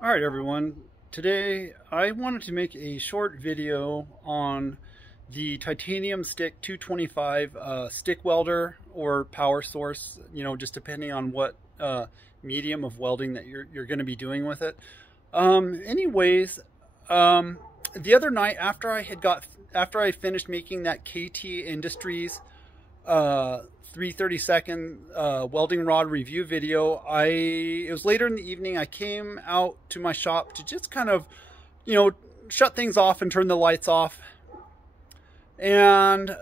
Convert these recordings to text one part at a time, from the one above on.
All right, everyone. Today I wanted to make a short video on the titanium stick 225 stick welder or power source, just depending on what medium of welding that you're going to be doing with it. Anyways, the other night after I finished making that KT Industries 3/32 welding rod review video, it was later in the evening. I came out to my shop to just kind of, shut things off and turn the lights off. And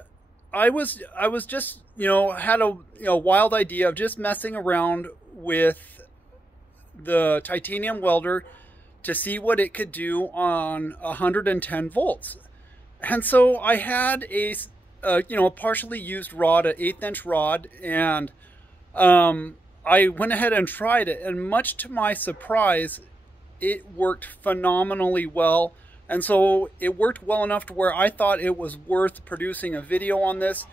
I was just, had a wild idea of just messing around with the titanium welder to see what it could do on 110 volts. And so I had a partially used rod, an 1/8 inch rod, and I went ahead and tried it, and much to my surprise, it worked phenomenally well. And so it worked well enough to where I thought it was worth producing a video on this,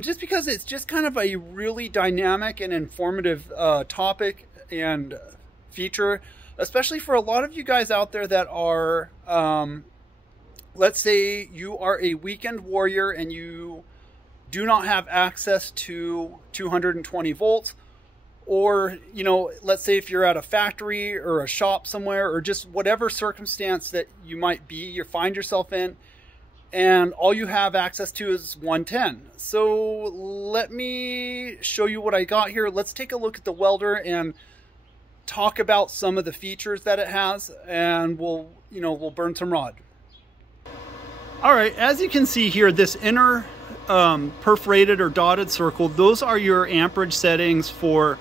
just because it's just kind of a really dynamic and informative topic and feature, especially for a lot of you guys out there that are let's say you are a weekend warrior and you do not have access to 220 volts, or, let's say if you're at a factory or a shop somewhere, or just whatever circumstance that you find yourself in, and all you have access to is 110. So let me show you what I got here. Let's take a look at the welder and talk about some of the features that it has, and we'll burn some rod. All right, as you can see here, this inner perforated or dotted circle, those are your amperage settings for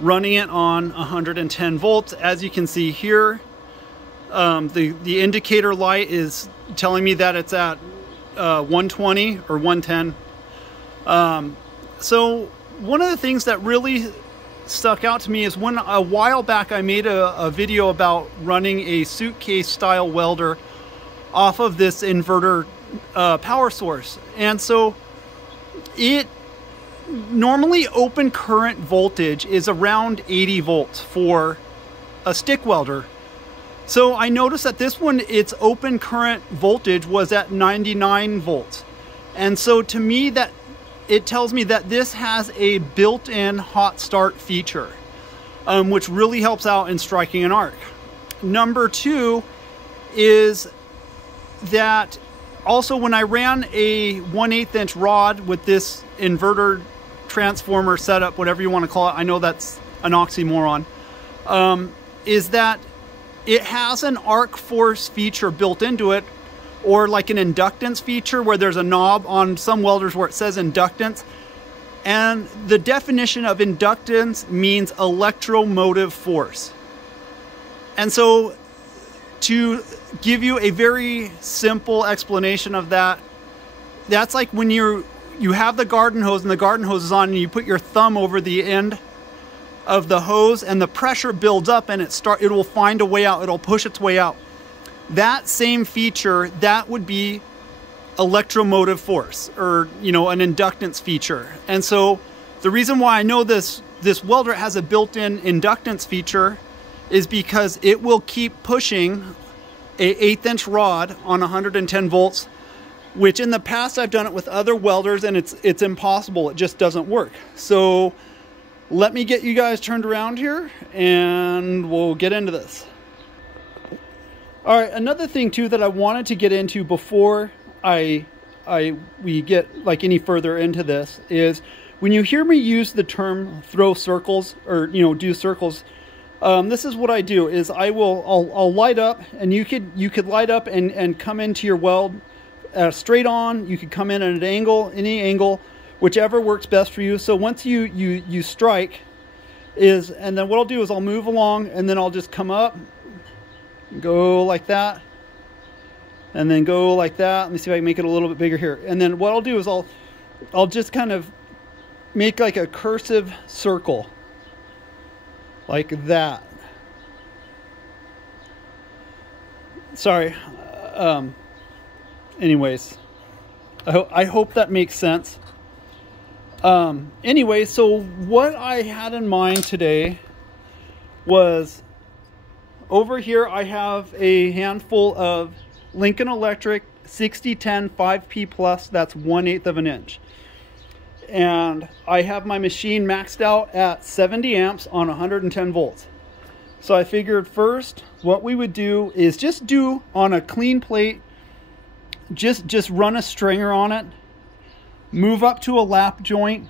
running it on 110 volts. As you can see here, the indicator light is telling me that it's at 120 or 110. So one of the things that really stuck out to me is when a while back I made a video about running a suitcase style welder off of this inverter power source. And so normally open current voltage is around 80 volts for a stick welder. So I noticed that this one, its open current voltage was at 99 volts. And so to me, that it tells me that this has a built-in hot start feature, which really helps out in striking an arc. Number two is that also when I ran a 1/8 inch rod with this inverter transformer setup, whatever you want to call it, I know that's an oxymoron, is that it has an arc force feature built into it, or like an inductance feature where there's a knob on some welders where it says inductance. And the definition of inductance means electromotive force. And so to give you a very simple explanation of that, that's like when you have the garden hose and the garden hose is on, and you put your thumb over the end of the hose and the pressure builds up and it will find a way out, it'll push its way out. That same feature, that would be electromotive force, or an inductance feature. And so the reason why I know this welder has a built-in inductance feature is because it will keep pushing a 1/8 inch rod on 110 volts, which in the past I've done it with other welders and it's impossible. It just doesn't work. So let me get you guys turned around here and we'll get into this. All right, another thing too that I wanted to get into before we get like any further into this is when you hear me use the term throw circles or do circles, this is what I do is I'll light up, and you could light up and come into your weld straight on. You could come in at an angle, any angle, whichever works best for you. So once you strike and then what I'll do is I'll move along, and then I'll just come up, go like that, and then go like that. Let me see if I can make it a little bit bigger here. And then what I'll do is I'll just kind of make like a cursive circle like that. Sorry. Anyways, I hope that makes sense. Anyway, so what I had in mind today was over here I have a handful of Lincoln Electric 6010 5P plus, that's 1/8 of an inch. And I have my machine maxed out at 70 amps on 110 volts. So I figured first what we would do is just do on a clean plate, just run a stringer on it, move up to a lap joint,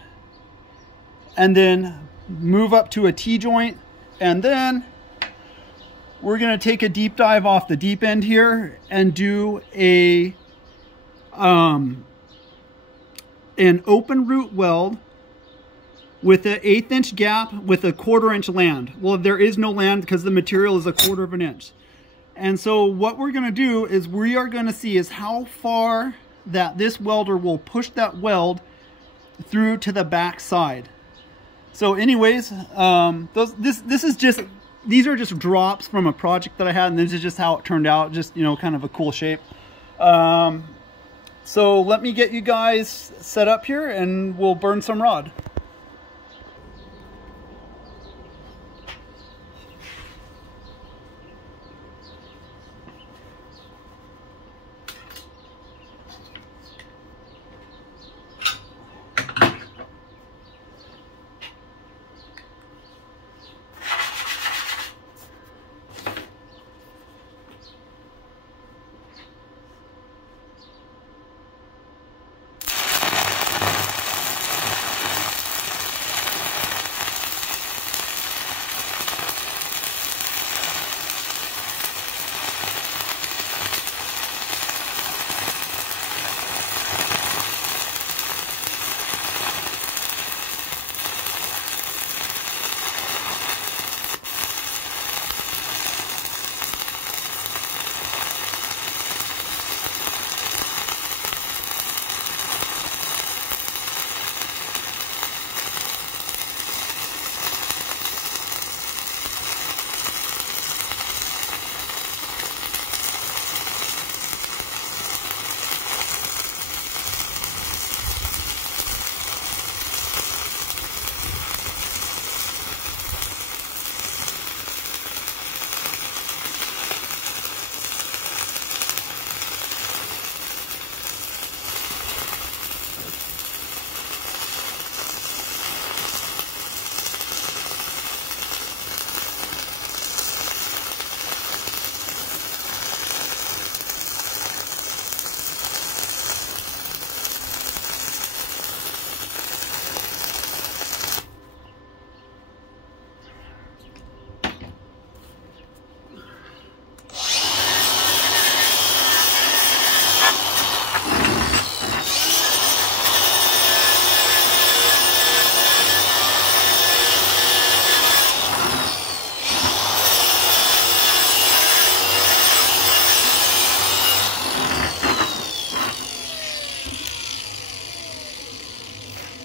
and then move up to a T-joint, and then we're going to take a deep dive off the deep end here and do an open root weld with an 1/8 inch gap with a 1/4 inch land. Well, there is no land because the material is 1/4 of an inch. And so what we're going to do is we are going to see is how far that this welder will push that weld through to the back side. So anyways, these are just drops from a project that I had, and this is just how it turned out, just, you know, kind of a cool shape. So let me get you guys set up here and we'll burn some rod.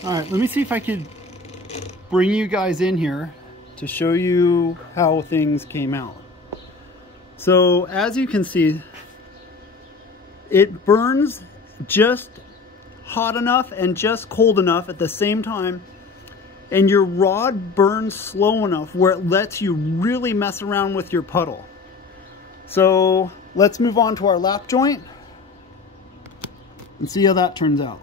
All right, let me see if I could bring you guys in here to show you how things came out. So as you can see, it burns just hot enough and just cold enough at the same time, and your rod burns slow enough where it lets you really mess around with your puddle. So let's move on to our lap joint and see how that turns out.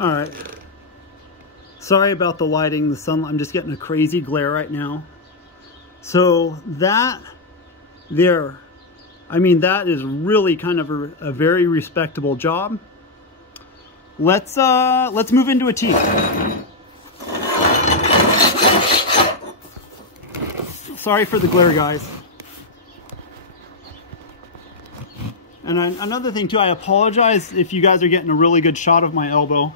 All right. Sorry about the lighting, the sunlight. I'm just getting a crazy glare right now. So that there, I mean, that is really kind of a very respectable job. Let's move into a T. Sorry for the glare, guys. And another thing too, I apologize if you guys are getting a really good shot of my elbow.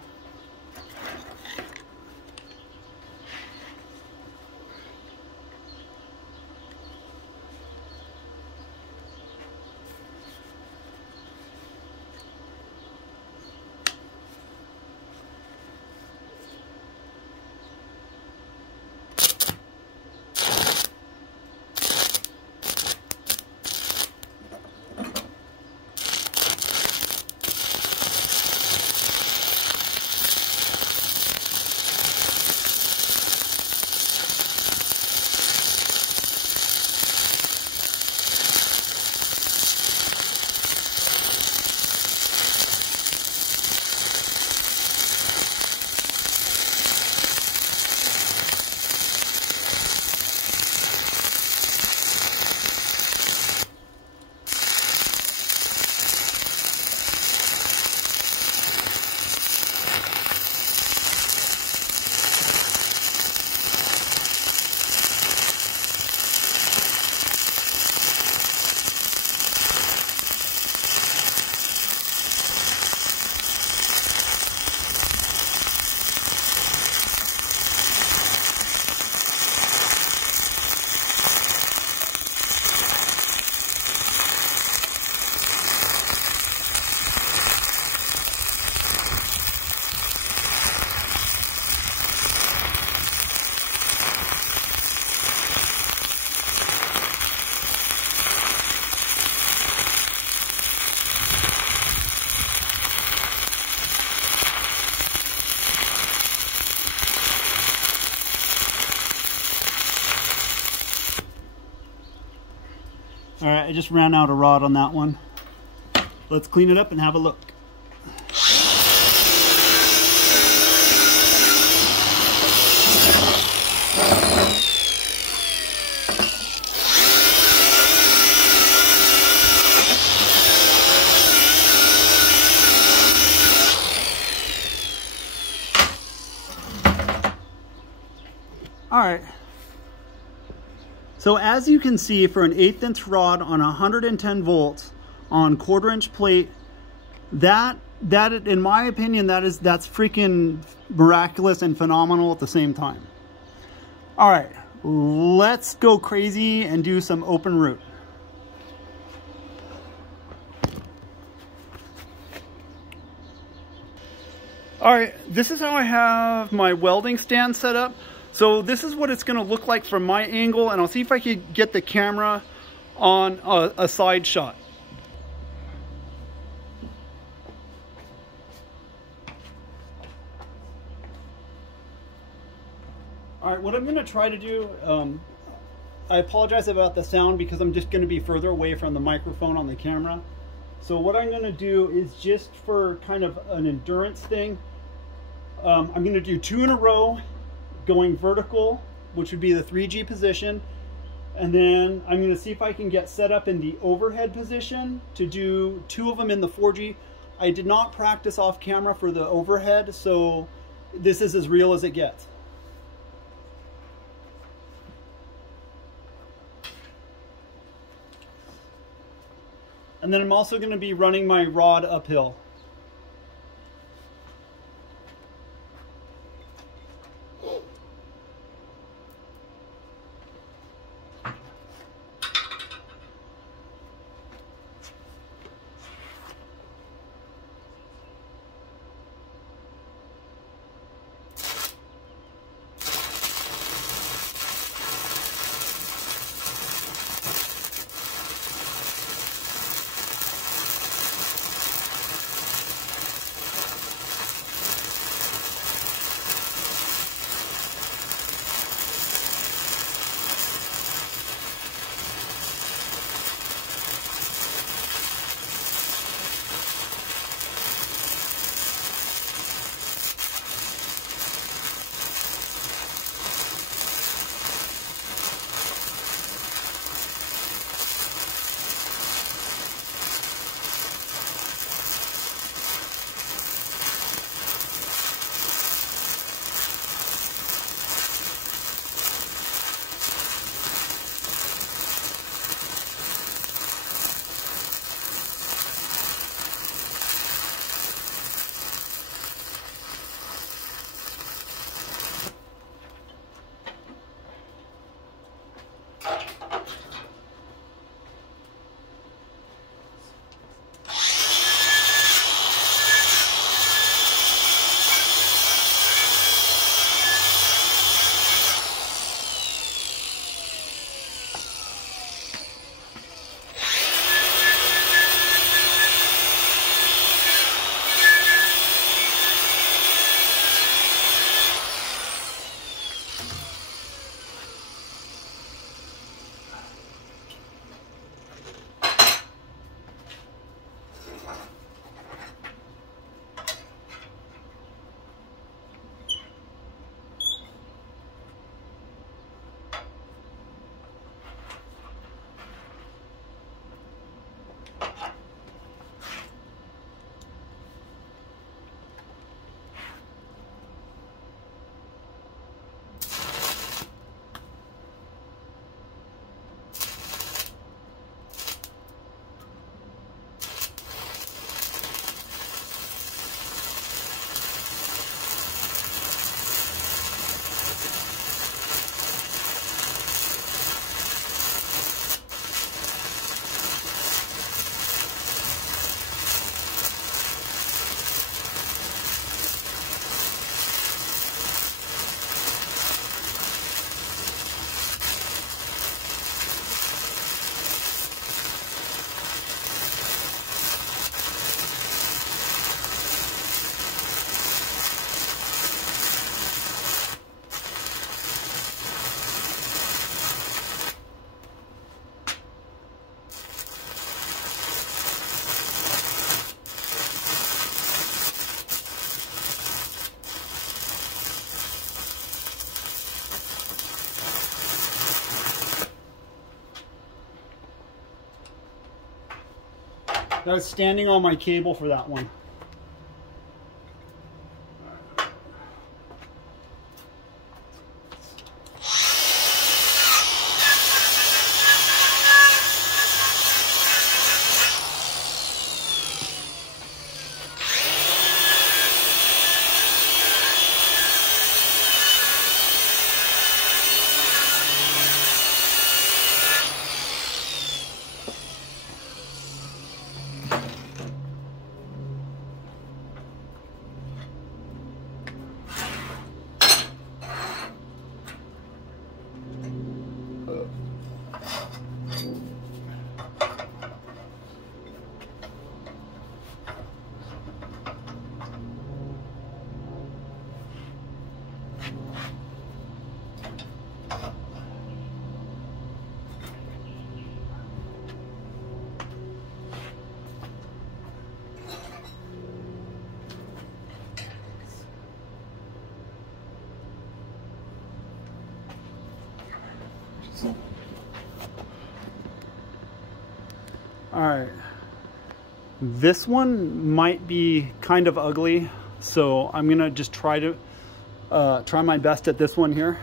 All right, I just ran out of rod on that one. Let's clean it up and have a look. All right. So as you can see, for an 1/8 inch rod on 110 volts on 1/4 inch plate, that in my opinion, that's freaking miraculous and phenomenal at the same time. All right, let's go crazy and do some open root. All right, this is how I have my welding stand set up. So this is what it's going to look like from my angle, and I'll see if I can get the camera on a side shot. All right, what I'm going to try to do, I apologize about the sound because I'm just going to be further away from the microphone on the camera. So what I'm going to do is, just for kind of an endurance thing, I'm going to do 2 in a row, going vertical, which would be the 3G position, and then I'm going to see if I can get set up in the overhead position to do 2 of them in the 4G. I did not practice off camera for the overhead, so this is as real as it gets. And then I'm also going to be running my rod uphill. I was standing on my cable for that one. All right, this one might be kind of ugly, so I'm gonna just try my best at this one here.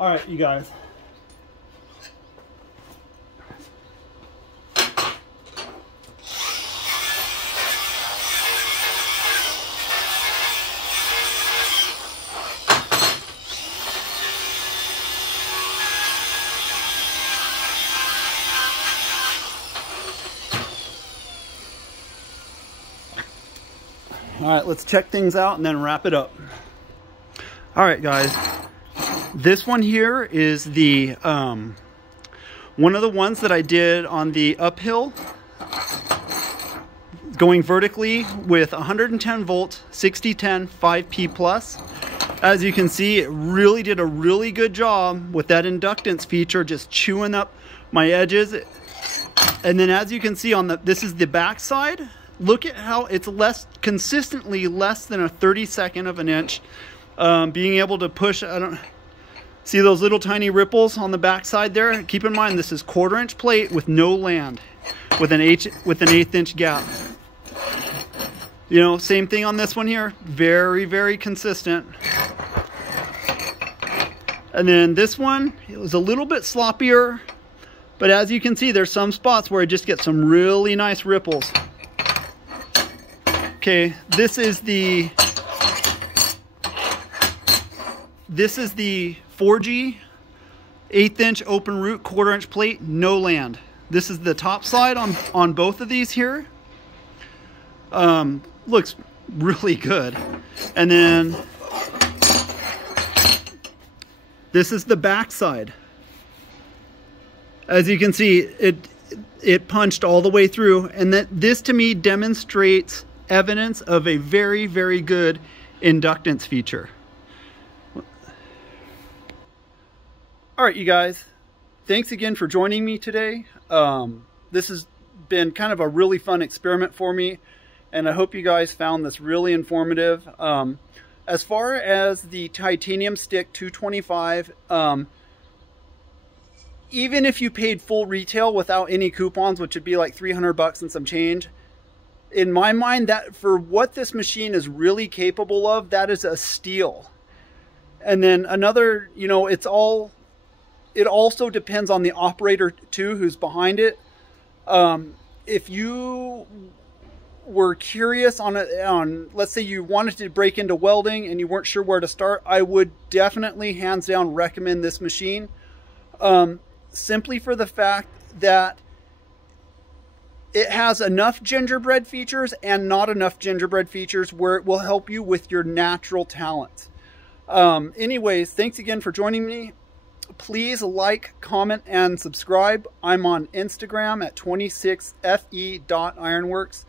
All right, you guys. All right, let's check things out and then wrap it up. All right, guys. This one here is the one of the ones that I did on the uphill, going vertically with 110 volt, 6010, 5P plus. As you can see, it really did a really good job with that inductance feature, just chewing up my edges. And then as you can see on this is the back side. Look at how it's consistently less than a 32nd of an inch. Being able to push, see those little tiny ripples on the back side there? Keep in mind, this is 1/4 inch plate with no land, with an 1/8 inch gap. You know, same thing on this one here. Very, very consistent. And then this one, it was a little bit sloppier, but as you can see, there's some spots where I just get some really nice ripples. Okay, this is the 4G 1/8 inch open root 1/4 inch plate, no land. This is the top side on both of these here. Looks really good. And then this is the back side. As you can see, it punched all the way through, and this to me demonstrates evidence of a very, very good inductance feature. All right, you guys, thanks again for joining me today. This has been kind of a really fun experiment for me, and I hope you guys found this really informative. As far as the titanium stick 225, even if you paid full retail without any coupons, which would be like 300 bucks and some change, in my mind, that for what this machine is really capable of, that is a steal. And then another, you know, it also depends on the operator too, who's behind it. If you were curious on, let's say you wanted to break into welding and you weren't sure where to start, I would definitely hands down recommend this machine. Simply for the fact that it has enough gingerbread features and not enough gingerbread features where it will help you with your natural talents. Anyways, thanks again for joining me. Please like, comment, and subscribe. I'm on Instagram at 26fe.ironworks.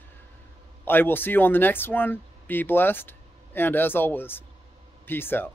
I will see you on the next one. Be blessed, and as always, peace out.